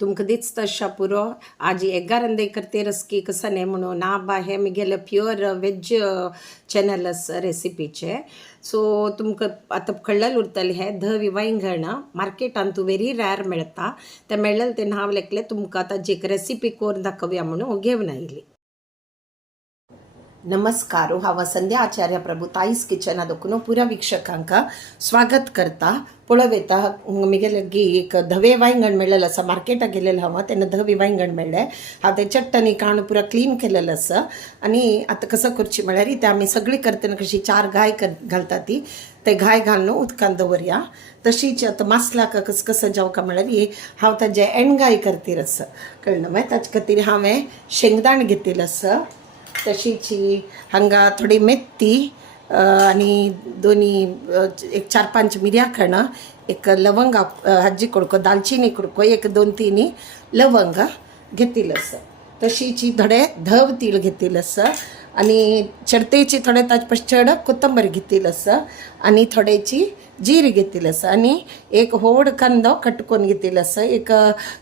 तुमकां दिसता तशा पुरो आज एगारंदे करते रसकी कसं नाही म्हणून ना बा हे मुगेले प्युअर वेज चॅनल रेसिपीचे सो तुमकां आतां कळलें उरतलें हे धवी वांयगण मार्केटान तूं व्हेरी रॅर मेळटा ते मेळ्ळें तेन्ना हांव लेकलें तुमकां आतां जी रेसिपी करून दाखोवया म्हणून घेवन आयली. नमस्कार, हांव संध्या आचार्य प्रभू ताईस किचन दोकून पुऱ्या विक्षकांका स्वागत करता. पळोवता मुगेले एक धवे वांयगण मेळ्ळेलें आसा. मार्केटाक गेलेलें हांव तेन्ना धवी वांयगण मेळ्ळें. हांव ते चट्टनी काडून पुरा क्लीन केलेलें आसा. आनी आतां कसं करची म्हळ्यार ते आमी सगळी करतना कशी 4 गाय घालता ती ते गाय घालून उदकान दवरया. तशीच आतां मासलाक कसं जावका म्हळ्यार हांव ताजे एणगाय करतीर आसा. कळ्ळें मागीर ताचे खातीर हांवें शेंगदाण घेतिल्लो आसा. तशीच हांगा थोडी मेथी आनी दोनी एक 4-5 मिरयां खणां, एक लवंग हाजी कुडको, दालचिनी कुडको, एक 2-3 लवंग घेतिल्लो आसा. तशीच थोडे धव तीळ घेतिल्लो आसा आनी चडतेची थोडे ताजे पश्चड कोथंबरी घेतिल्लो आसा आनी थोडेची जीर घेतिल्लो आसा आनी एक व्हड कांदो कट करून घेतिल्लो आसा. एक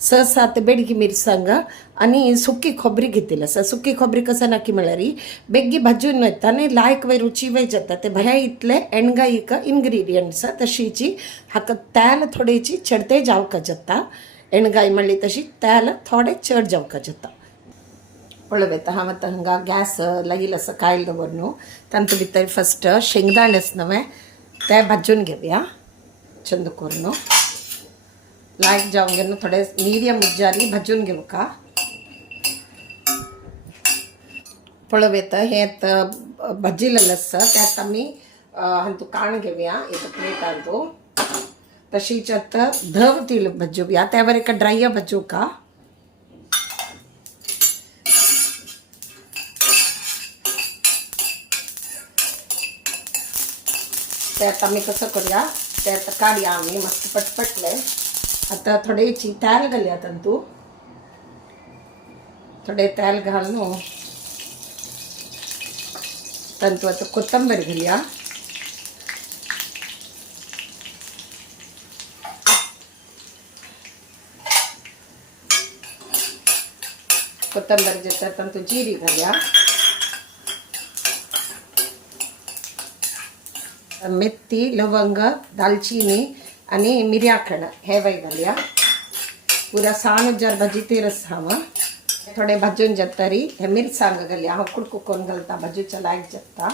6-7 बेडगी मिरसांग आनी सुकी खोबरी घेतिल्ली आसा. सुकी खोबरी कसं नाकी म्हळ्यार बेगी भाजून वयता आनी लायक वय रुची वय जाता. ते भया इतले एणगाईक इंग्रिडियंट्स. तशीच हाका तेल थोडेची चडते जावका जाता. एणगाय म्हणली तशी तेल थोडे चड जावका जाता. पळोवता हांव आतां हांगा गॅस लायिल्लो आसा कायल दवरून. तांतूं भितर फस्ट शेंगदाणे आसा ते भाजून घेवया चंद करून. लायक जावंक घेवन थोडे मिडियम उज्जारी भाजून घेवका. पळोवता हे भाजिल्लें आसा त्यात आमी हातूं काण घेवया एक प्लेटान. तो तशीच आतां धव तीळ भाजूया. त्या वर एक ड्राय भाजूका. ते आता आमी कसं करूया ते आता काडया आमी मस्त पटपटले. आता थोडेची तेल घालया तांतूं. थोडे तेल घालून तांतूं आता कोथंबरी घालया. कोथंबरी जाता तांतूं जिरी घालया. मेथी, लवंग, दालचिनी आनी मिरयां खण हे वय घालया. पुरा साण जार भाजीतीर आसा हांव. थोडे भाजून जातरी हे मिरसांग घालया. हांव कुडको करून घालता, भाजूच्या लायक जाता.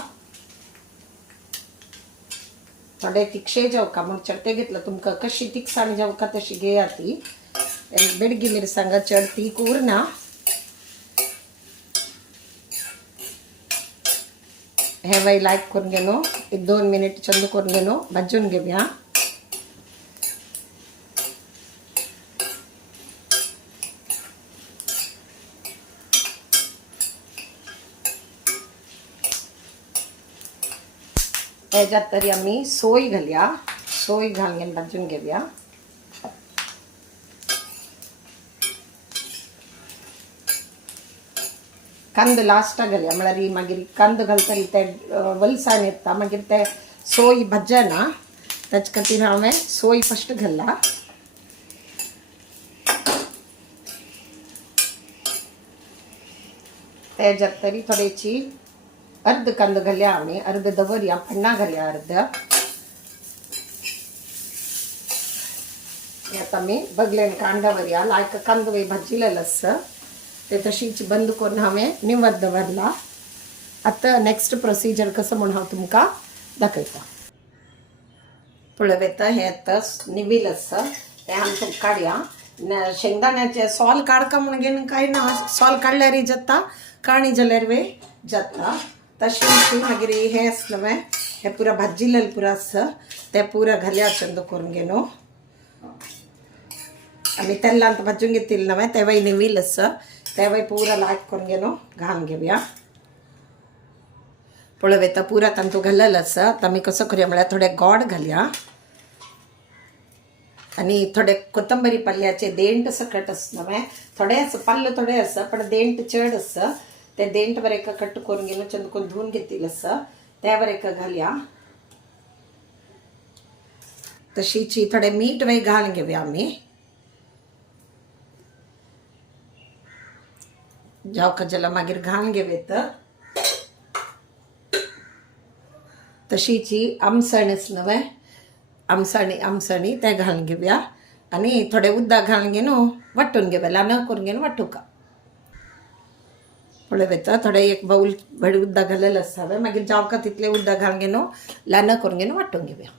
थोडे तिखशे जावका म्हूण चडटे घेतलं. तुमकां कशी तिखसाण जावका तशी घेया ती. बेडगी मिरसांग चड तीख उरना. हे वय लायक करून घेनो 1-2 मिनिट चंद करून घेनो भाजून घेवया. ह्याच्यात तरी आम्ही सोय घालया. सोय घालून भाजून घेवया. कांदो लास्टाक घालया म्हळ्यार मागीर कांदो घालतरी ते वलसाण येता मागीर ते सोय भाजना. ताचे खातीर हांवें सोय फस्ट घाला. तेज्यात तरी थोडेची अर्द कांदो घालया. आमी अर्द दवरया, फण्णां घालया अर्द. आतां आमी बगलेन कांदा वरया. लायक कांदो भाजिल्लेलो आसा ते तशीच बंद करून हांवें निवत दवरला. आतां नेक्स्ट प्रोसिजर कसं म्हणून हांव तुमकां दाखयता. पळोवता हे आतां निविल आसा ते आमकां काडया. शेंगदाण्याचे सॉल काडका म्हूण घेवन कांय ना. सॉल काडल्यारय जाता, काणी जाल्यार वे जाता. तशेंच मागीर हे आसा न्हय हे पुरा भाजिल्लें पुरा आसा ते पुरा घालया चंद करून घेनो. आमी तेलांत भाजून घेतिल्लें न्हय ते वय निविल आसा ते वय पुरा लायक करून घेनो घालून घेवया. पळोवता पुरा तांतूं घाल्लेलो आसा. आतां आमी कसो करूया म्हळ्यार थोडे गोड घालया आनी थोडे कोथंबरी पल्ल्याचे देंट सकट आसा न्हय. थोडे आसा पल्ल थोडे आसा पण देंट चड आसा. ते देंट वर एक कट करून घेवन चंद करून धुवन घेतिल्लो आसा त्या वर एक घालया. तशीच थोडे मीठ वय घालून घेवया आमी. जावका जला मागीर घालून घेवेत. तशीची आमसणीच नव्हे, आमसणी ते घालून घेऊया आणि थोडे उद्दा घालून घेऊन वाटून घेऊया. ल्हान करून घेऊन वाटूका. पळयता थोडे एक बाऊल भडी उद्दा घालेलं असावे. मागीर जावका तितले उद्दा घालून घेऊन ल्हान करून घेऊन वाटून घेऊया.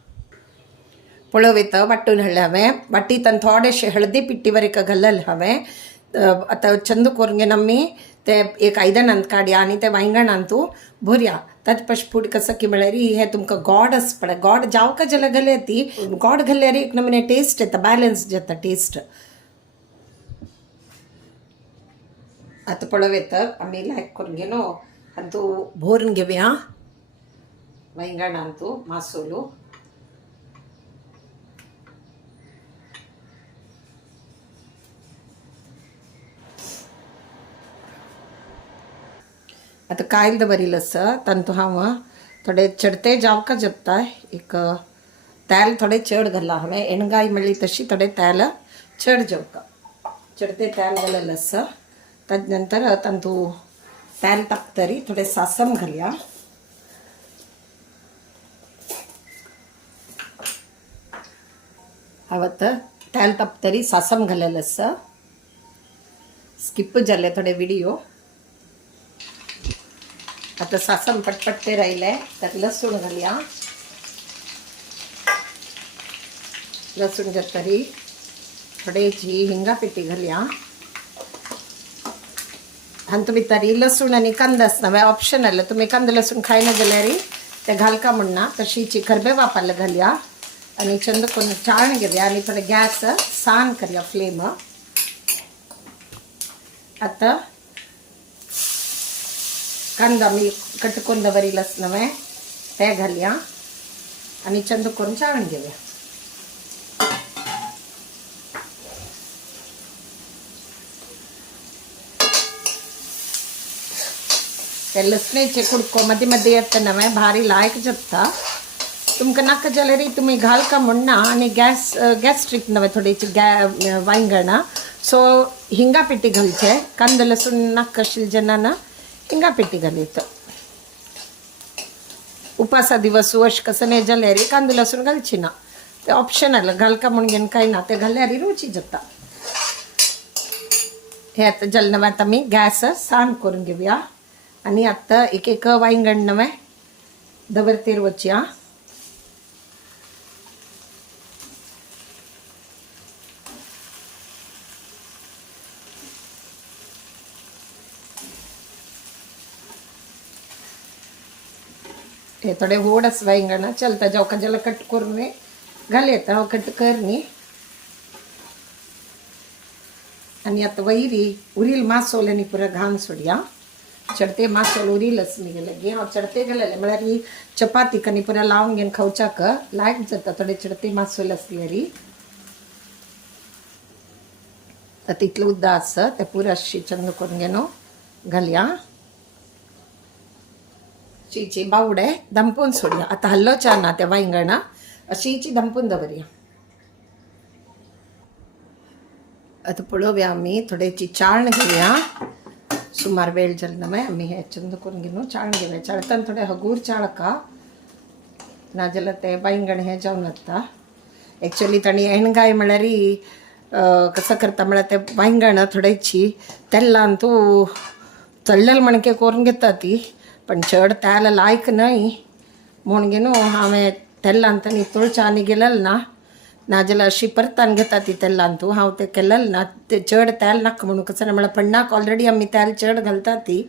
पळयता वाटून हाडले हांवें. वाटीत आनी थोडेशे हळदी पिट्टीवर एक घालेले हांवें. आतां चंद करून घेवन आमी ते एक आयदनांत काडया आनी ते वांयगणांतू भरया. ताचे पयस फूड कसं की म्हळ्यार हे तुमकां गोड आस पळय, गोड जावका जाल्यार घाले ती गोड घाल्यार एक नमुने टेस्ट येता, बॅलन्स जाता टेस्ट. आता पळयता आमी लायक करून घेवन आनी तू भरून घेवया वांयगणांतू मासोलू. आता कायल दवरिल्लो आसा तांतू हांव थोडे चडते जावका जपताय. एक तेल थोडे चड घाला हांवें. एणगाय म्हणली तशी थोडे तेल चड जेवका. चडते तेल घालेलें आसा. ताजे नंतर तांतू तेल तापतरी थोडे सासम घालया. हांव आतां तेल तापतरी सासम घालेलें आसा. स्किप जाले थोडे व्हिडिओ. आता सासम पटपट्टे राहिले. त्यात लसूण घालया. लसूण जातरी थोडीशी हिंगा पेटी घालया. आनी तुमी तरी लसूण आनी कांदा आसना ऑप्शनल. तुमी कांदा लसूण खायना जाल्यार ते घालका म्हणना. तशीची कर्बेवा पाल घालया आनी चंद करून चाळण घेवया आनी थोडे गॅस सान करया फ्लेम. आता कांदा मी कट करून दवरिल्लो आसा नवे ते घालया आनी चंद करून चाळून घेवया. ते लसणेचे कुडको मदी मदी येता नवे भारी लायक जपता. तुमकां नाका जाल्यार तुमी घालका म्हणना आनी गॅस्ट्रीक नवे थोडीची वांयगणां. सो हिंगा पेटी घालचे. कांदा लसूण नाका आशिल्ले जेन्ना हिंगा पेटी घालीत. उपासा दिवस वश कसं नाही जाल्यार कांदा लसूण घालची ना. ते ऑप्शनल. घालका म्हण घेवन कांय ना. ते घाल्यार रुची जाता. हे आतां जालें नवें. आतां आमी गॅस सान करून घेवया आनी आतां एक एक वांयगण नवें दवरतेर वचया. हे थोडे व्हड आसा वांयगणां चलता. जावका जाल्यार कट करून घाल येता. हांव कट करनी. आनी आतां वयरी उरील मासोल आनी पुरो घालून सोडया. चडते मासोल उरील आसा न्ही हांव चडते घालेले म्हळ्यार ही चपातीक आनी पुरो लावन घेवन खावच्याक लायक जाता थोडे चडते मासोल आसल्यार. आतां इतलें उद्दा आसा तें पुरो अशी चंद करून घेवन घालया. ची बावडे दंपून सोडया. आता हल्लोच्या ना त्या वांयगणां अशीची दंपून दवरया. आता पळोवया आमी थोडेची चाळण घेवया. सुमार वेळ जालो नवे आमी हे चंद करून घेवन चाळण घेवया. चाळतना थोडे हगूर चाळका नाजाल्यार ते वांयगण हे जावन वता. एक्चुअली ताणी एणगाय म्हळ्यार कसं करता म्हळ्यार ते वांयगण थोडेची तेलान तूं तळ्ळेले मणके करून घेता ती. पण चड तेल लायक न्हय म्हूण घेवन हांवें तेलान तांणी तळच्या आनी गेलेलें ना. नाजाल्यार अशी परतान घेता ती तेलान तूं. हांव तें केलेलें ना. ते चड तेल नाका म्हणून कसं म्हळ्यार पण्णाक ऑलरेडी आमी तेल चड घालता ती.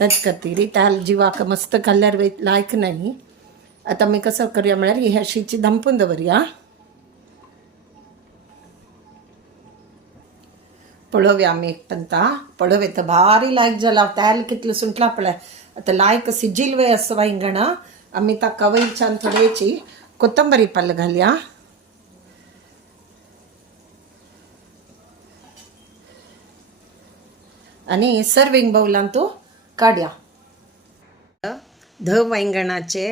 तेच खातीर तेल जिवाक मस्त घाल्यार लायक न्हय. आतां आमी कसं करया म्हळ्यार ही अशीची दंपून दवरया. पळोवया आमी एक पंता. पळोवया भारी लायक जाला. तेल कितलें सुटलां पळय. आतां लायक सिजिल्वे आसा वांयगणां. आमी ताका वयरच्यान थोडेची कोथंबरी पाल घालया. आनी सर्विंग बाउलांत तूं काडया. धव वांयगणाचे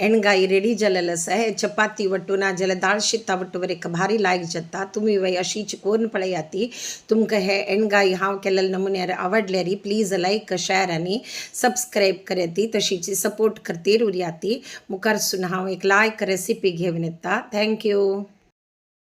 एणगाई रेडी जालेलं आसा. हे चपाती वट्टून नाजाल्यार दाळ शिता वट्टूवर एक भारी लायक जाता. तुमी वय अशीच करून पळयाती. तुमकां हे एणगाई हांव केलेल्या नमुन्यार आवडल्यारी प्लीज लायक शेअर आनी सबस्क्राईब कराती. तशीच सपोर्ट करतीर उरयाती. मुखार सुन हांव एक लायक रेसिपी घेवन येता. थँक्यू.